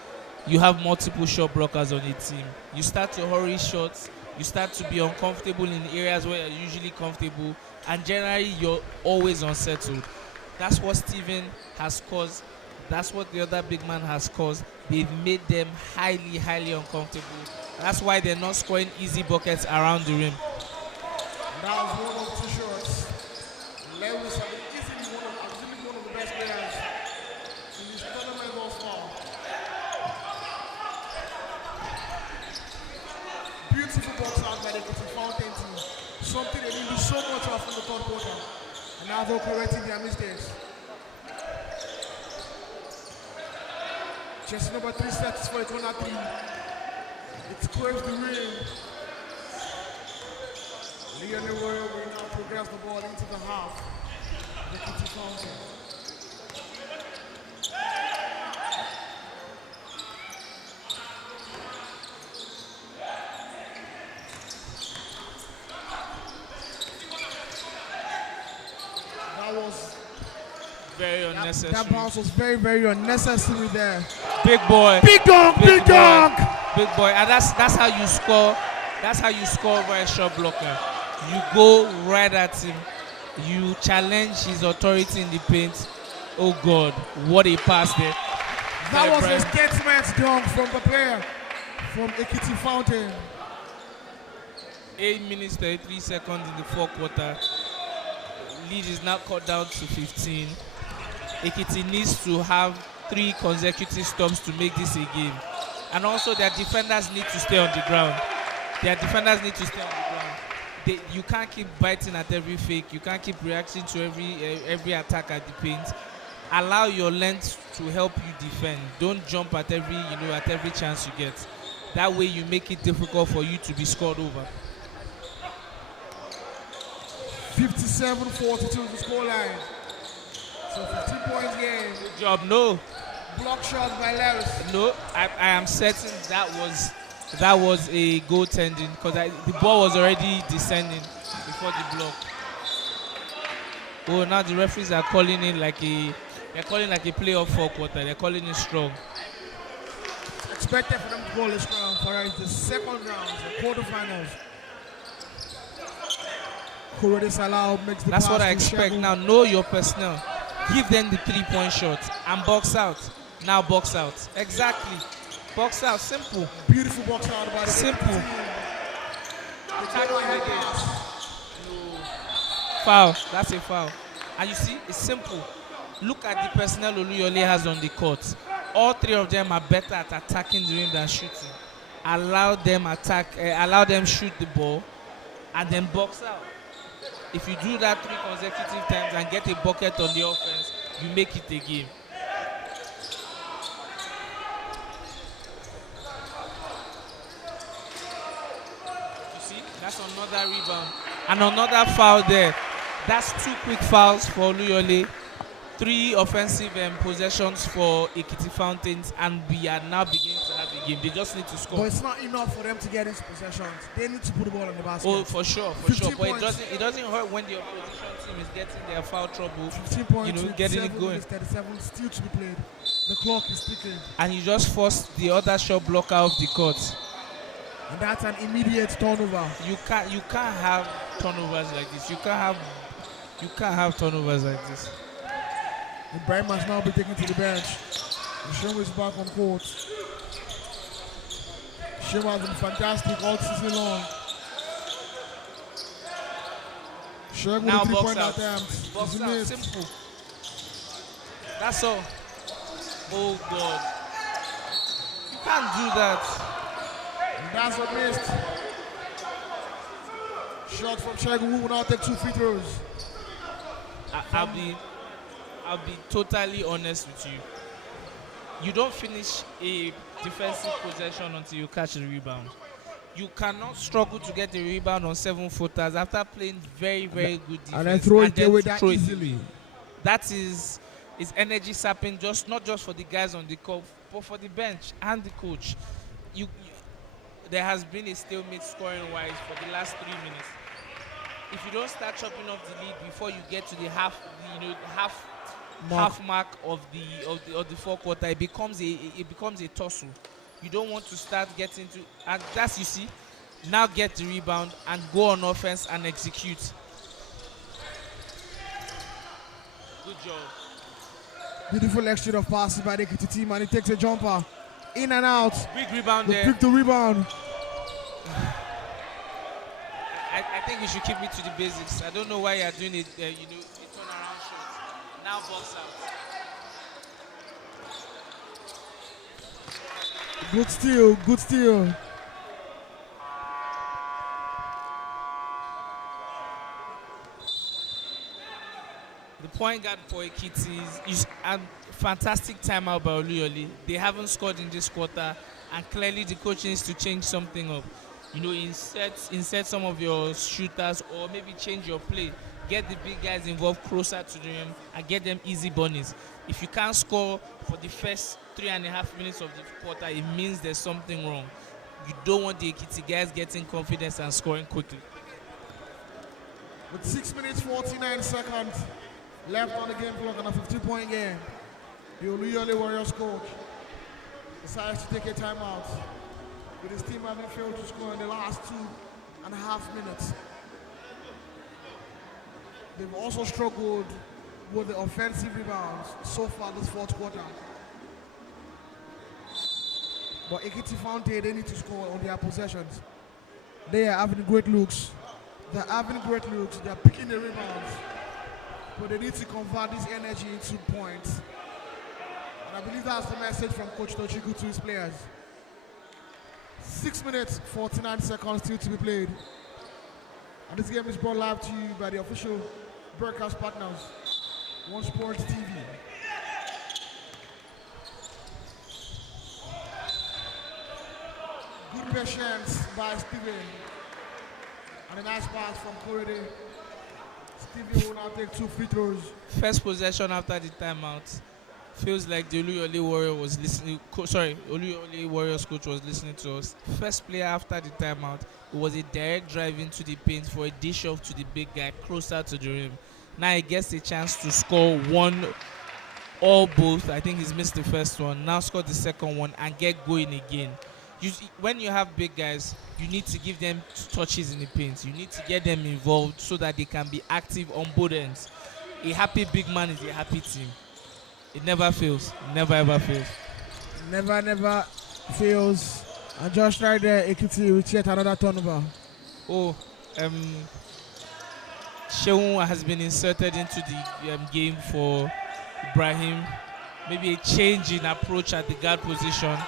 you have multiple shot blockers on a team. You start to hurry shots. You start to be uncomfortable in areas where you're usually comfortable, and generally you're always unsettled. That's what Steven has caused. That's what the other big man has caused. They've made them highly, highly uncomfortable. That's why they're not scoring easy buckets around the rim. That was one of 2 shots. Lewis has been easily one of the best players in this tournament thus far. Beautiful box out by the EKITI Fountain team. Something they didn't do so much of in the third quarter. And now they're correcting their mistakes. Just number 3 sets for the corner 3. It scrapes the ring. Oluyole Warrior will now progress the ball into the half. The EKITI Fountain. That was Very unnecessary. that bounce was very, very unnecessary there. Big boy. Big dunk, big dunk! Big boy. And that's how you score. That's how you score over a shot blocker. You go right at him. You challenge his authority in the paint. Oh God, what a pass there. That was a statement dunk from the player from EKITI Fountain. 8 minutes 33 seconds in the fourth quarter. Lead is now cut down to 15. EKITI needs to have 3 consecutive stops to make this a game. And also their defenders need to stay on the ground. You can't keep biting at every fake. You can't keep reacting to every attack at the paint. Allow your length to help you defend. Don't jump at every chance you get. That way you make it difficult for you to be scored over. 57-42 the scoreline. So 15 points game. Good job. No. Block shot by Laris. No, I am certain that was a goaltending because the ball was already descending before the block. Oh, now the referees are calling it like a playoff fourth quarter. They're calling it strong. Expected for them to call this round for the second round, the quarterfinals. Korede Salah makes the That's pass what I to expect. Shegun. Now know your personnel. Give them the 3-point shot and box out. Now box out. Exactly. Box out. Simple. Beautiful box out by the Simple. team. Attack him again. No. Foul. That's a foul. And you see, it's simple. Look at the personnel Oluyole has on the court. All 3 of them are better at attacking the rim than shooting. Allow them shoot the ball and then box out. If you do that 3 consecutive times and get a bucket on the offense, you make it a game. You see, that's another rebound. And another foul there. That's 2 quick fouls for Oluyole. 3 offensive possessions for EKITI Fountains, and we are now beginning to have a game. They just need to score. But it's not enough for them to get into possessions. They need to put the ball in the basket. Oh, for sure. 15 But points. it doesn't hurt when the opposition team is getting their foul trouble. 15 points, getting it 7 going. minutes, 37 still to be played. The clock is ticking. And you just force the other shot blocker off the court. And that's an immediate turnover. You can't have turnovers like this. You can't have turnovers like this. And Brian must now be taken to the bench. Shema is back on court. Shema has been fantastic all season long. Shema Now with the box 3-point out. attempt. Box It's out. missed. Simple. That's all. Oh God. You can't do that. And that's what missed. Shot from Shegun, who will now take 2 free throws. I'll be totally honest with you. You don't finish a defensive possession until you catch the rebound. You cannot struggle to get the rebound on 7-footers after playing very, very good defense. And then throw it away that throw it easily. away. That is energy sapping, not just for the guys on the court, but for the bench and the coach. There has been a stalemate scoring-wise for the last 3 minutes. If you don't start chopping off the lead before you get to the half mark of the fourth quarter, it becomes a tussle. You don't want to start getting to, and that's, you see, now get the rebound and go on offense and execute. Good job. Beautiful exchange of passes by the EKITI team, and he takes a jumper. In and out. Big rebound The there. pick the rebound. I think we should keep it to the basics. I don't know why you're doing it, a turnaround shot. Now box out. Good steal, good steal. The point guard for EKITI is a fantastic timeout by Oluyole. They haven't scored in this quarter, and clearly the coach needs to change something up. You know, insert some of your shooters, or maybe change your play. Get the big guys involved closer to the rim and get them easy bunnies. If you can't score for the first 3.5 minutes of the quarter, it means there's something wrong. You don't want the EKITI guys getting confidence and scoring quickly. With 6 minutes 49 seconds left on the game clock and a 50-point game, the Oluyole Warriors coach decides to take a timeout, with his team having failed to score in the last 2.5 minutes. They've also struggled with the offensive rebounds so far this fourth quarter. But EKITI found they need to score on their possessions. They are having great looks. They're having great looks. They're picking the rebounds. But they need to convert this energy into points. And I believe that's the message from Coach Tochiku to his players. 6 minutes, 49 seconds still to be played. And this game is brought live to you by the official broadcast partners, One Sports TV. Good patience by Steven. And a nice pass from Korede. Steven will now take 2 free throws. First possession after the timeout. Feels like the Oluyole Warrior was listening. Oluyole Warriors coach was listening to us. First player after the timeout, it was a direct drive into the paint for a dish off to the big guy closer to the rim. Now he gets a chance to score one or both. I think he's missed the first one. Now score the second one and get going again. When you have big guys, you need to give them touches in the paint. You need to get them involved so that they can be active on both ends. A happy big man is a happy team. It never fails. Never ever fails. Never fails. And just right there, EKITI with yet another turnover. Sheun has been inserted into the game for Ibrahim. Maybe a change in approach at the guard position.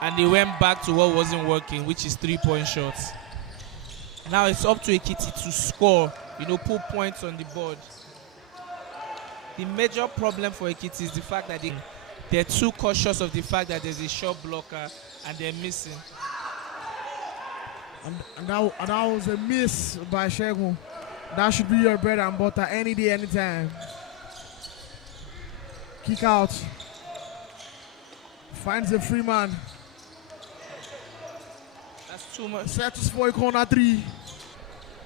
And they went back to what wasn't working, which is 3-point shots. Now it's up to EKITI to score, put points on the board. The major problem for EKITI is the fact that they're too cautious of the fact that there's a shot blocker and they're missing. And that was a miss by Shegun. That should be your bread and butter any day, anytime. Kick out. Finds a free man. That's too much. Searches for a corner 3.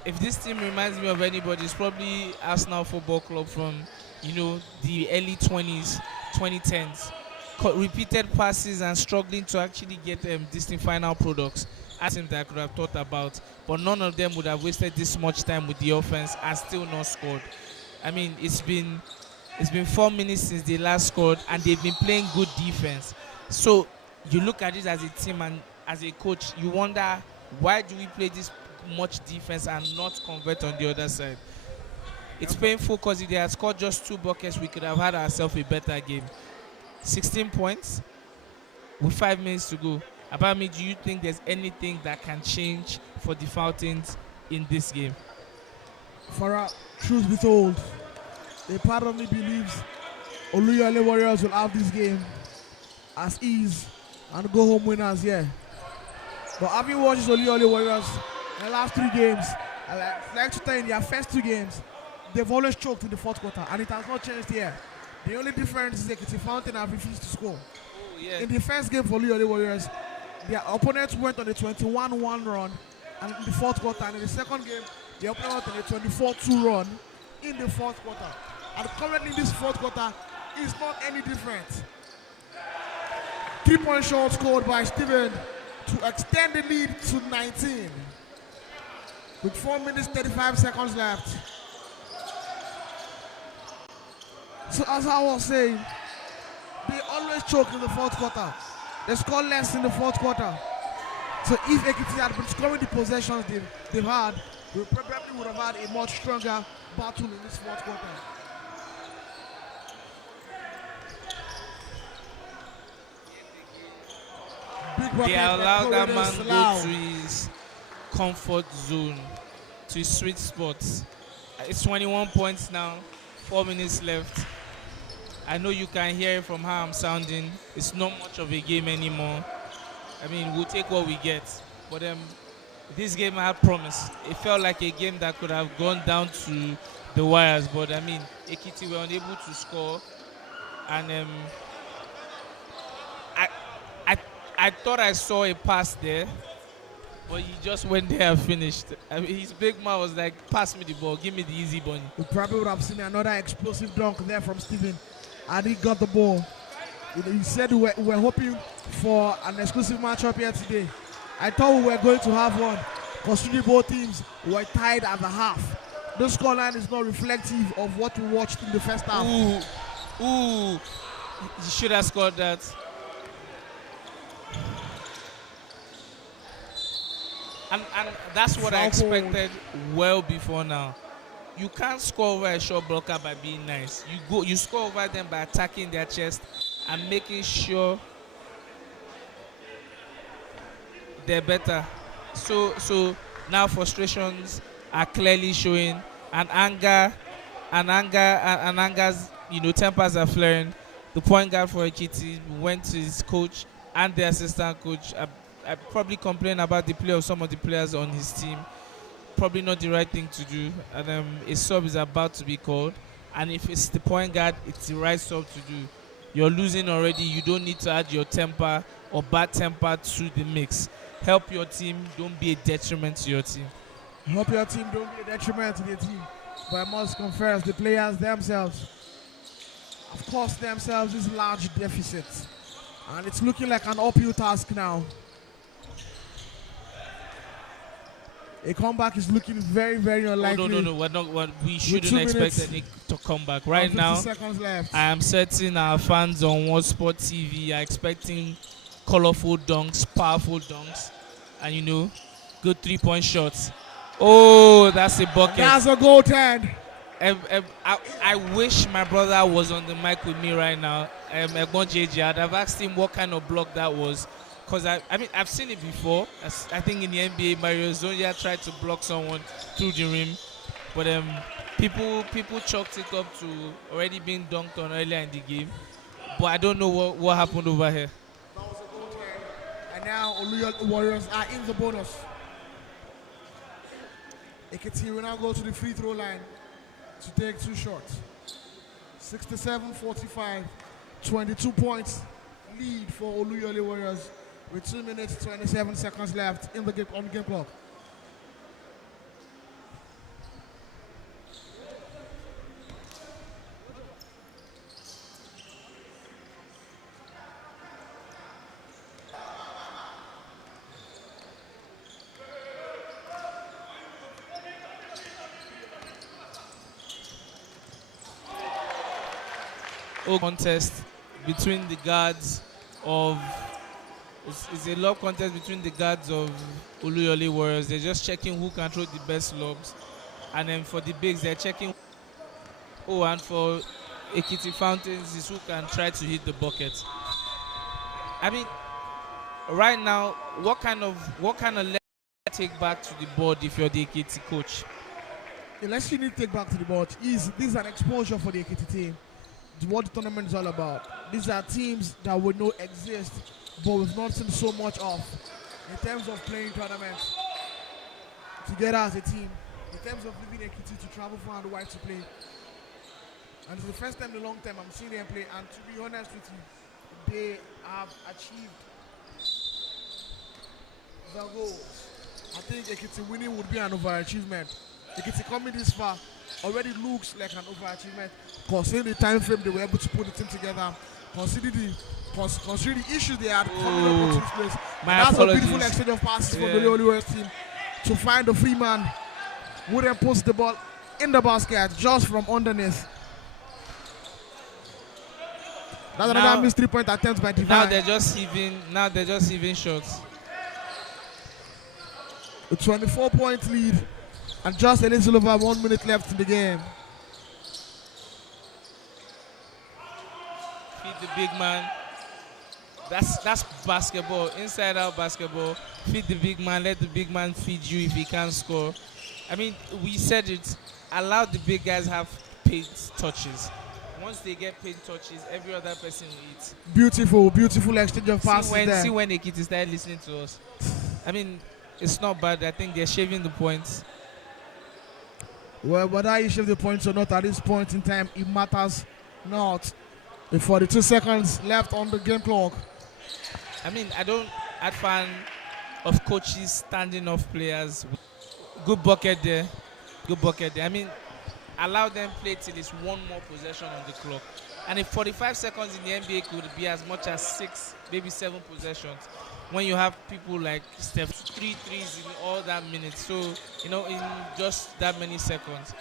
If this team reminds me of anybody, it's probably Arsenal Football Club from, the early 2010s. Repeated passes and struggling to actually get distinct final products. As that I could have thought about, but none of them would have wasted this much time with the offense and still not scored. I mean, it's been 4 minutes since they last scored, and they've been playing good defense. So you look at it as a team and as a coach, you wonder, why do we play this much defense and not convert on the other side? It's painful because if they had scored just 2 buckets, we could have had ourselves a better game. 16 points with 5 minutes to go. About me, do you think there's anything that can change for the Falcons in this game? For truth be told, a part of me believes Oluyole Warriors will have this game as ease and go home winners, yeah. But having watched Oluyole Warriors in the last 3 games, I like to tell you, in their first 2 games, they've always choked in the fourth quarter, and it has not changed here. The only difference is EKITI Fountain have refused to score. Yeah. In the first game for Oluyole Warriors, their opponents went on a 21-1 run and in the fourth quarter, and in the second game, the opponent went on a 24-2 run in the fourth quarter. And currently this fourth quarter is not any different. 3-point shot scored by Steven to extend the lead to 19. With 4 minutes, 35 seconds left. So as I was saying, they always choke in the fourth quarter. They score less in the fourth quarter. So if EKITI had been scoring the possessions they've had, we probably would have had a much stronger battle in this fourth quarter. They allow that man go to his comfort zone, to his sweet spot. It's 21 points now, 4 minutes left. I know you can hear it from how I'm sounding. It's not much of a game anymore. I mean, we'll take what we get. But this game had promise. It felt like a game that could have gone down to the wires. But I mean, Ekiti were unable to score. And I thought I saw a pass there, but he just went there and finished. I mean, his big man was like, pass me the ball, give me the easy bunny. We probably would have seen another explosive dunk there from Steven, and he got the ball. He said we were hoping for an exclusive matchup here today. I thought we were going to have one, considering both teams were tied at the half. The scoreline is not reflective of what we watched in the first half. Ooh, he should have scored that. And that's what I expected well before now. You can't score over a short blocker by being nice. You score over them by attacking their chest and making sure they're better. So now frustrations are clearly showing, and anger's tempers are flaring. The point guard for Ekiti went to his coach and the assistant coach. I probably complain about the play of some of the players on his team. Probably not the right thing to do. And a sub is about to be called. And if it's the point guard, it's the right sub to do. You're losing already. You don't need to add your temper or bad temper to the mix. Help your team. Don't be a detriment to your team. Help your team. Don't be a detriment to the team. But I must confess, the players themselves have caused themselves this large deficit. And it's looking like an uphill task now. A comeback is looking very, very unlikely. No. We shouldn't expect any to come back. Right now, seconds left. I am certain our fans on World Sport TV are expecting colorful dunks, powerful dunks, and good 3-point shots. Oh, that's a bucket. That's a goaltend. I wish my brother was on the mic with me right now. Egbon JJ, I'd have asked him what kind of block that was. Because I've seen it before. I think in the NBA, Mario Zonia tried to block someone through the rim, but people chalked it up to already being dunked on earlier in the game. But I don't know what happened over here. That was a goaltend, and now OLUYOLE Warriors are in the bonus. EKITI will now go to the free throw line to take 2 shots. 67-45, 22 points lead for OLUYOLE Warriors, with 2 minutes 27 seconds left in the game, on the game clock. Contest between the guards of it's a lob contest between the guards of OLUYOLE Warriors. They're just checking who can throw the best lobs, and then for the bigs they're checking. And for EKITI Fountains is who can try to hit the bucket. I mean, right now, what kind of let take back to the board if you're the EKITI coach? The less you need to take back to the board is this is an exposure for the EKITI team. What the tournament is all about. These are teams that we know exist, but we've not seen so much of in terms of playing tournaments together as a team, in terms of leaving EKITI to travel far and wide to play. And it's the first time in a long time I'm seeing them play, and to be honest with you, they have achieved the goals. I think EKITI winning would be an overachievement. EKITI coming this far already looks like an overachievement, considering the time frame they were able to put the team together, considering the issues they had coming up with this place. That's a beautiful exchange of passes for the OLUYOLE team to find the free man who then puts the ball in the basket just from underneath. That's another missed 3-point attempt by Divine. Now they're just heaving shots. A 24-point lead. And just a little over 1 minute left in the game. Feed the big man. That's basketball, inside out basketball. Feed the big man, let the big man feed you if he can't score. I mean, we said it. Allow the big guys have paint touches. Once they get paint touches, every other person will eat. Beautiful exchange of passes there. See when EKITI started listening to us. I mean, it's not bad. I think they're shaving the points. Well, whether you shave the points or not at this point in time, it matters not. With 42 seconds left on the game clock. I mean, I'm fan of coaches standing off players. Good bucket there. I mean, allow them play till it's one more possession on the clock. And if 45 seconds in the NBA could be as much as 6, maybe 7 possessions, when you have people like Steph, 3 threes in all that minutes. So, in just that many seconds.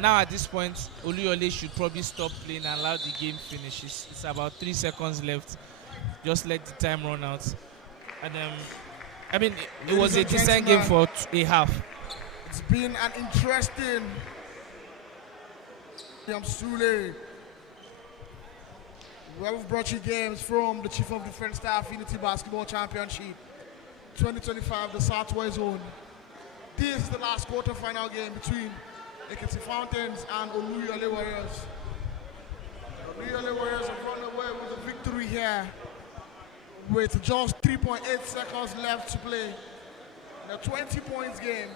Now at this point, OLUYOLE should probably stop playing and allow the game finish. It's about 3 seconds left. Just let the time run out. And I mean, it was a decent game for a half. It's been an interesting Sule. We've brought you games from the Chief of Defense Staff Unity Basketball Championship 2025, the Southwest Zone. This is the last quarterfinal game between EKITI Fountains and OLUYOLE Warriors. OLUYOLE Warriors have run away with a victory here with just 3.8 seconds left to play in a 20 points game.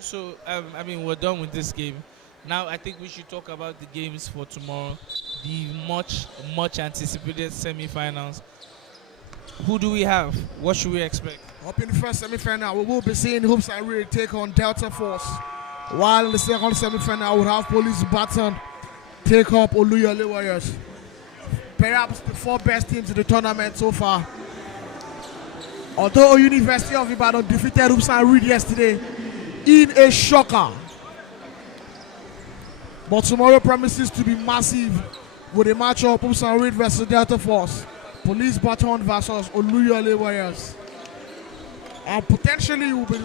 So I mean, we're done with this game. Now I think we should talk about the games for tomorrow, the much anticipated semi-finals. Who do we have? What should we expect? Up in the first semi-final, we will be seeing Hoops and Reed take on Delta Force. While in the second semi-final, we'll have Police Baton take up OLUYOLE Warriors. Perhaps the 4 best teams in the tournament so far. Although University of Ibadan defeated Hoops and Reed yesterday in a shocker. But tomorrow promises to be massive with a matchup Hoops and Reed versus Delta Force. Police Baton versus OLUYOLE Warriors. And potentially we'll be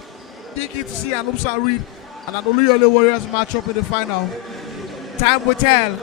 thinking to see an Hoops and Reed and an OLUYOLE Warriors matchup in the final. Time will tell.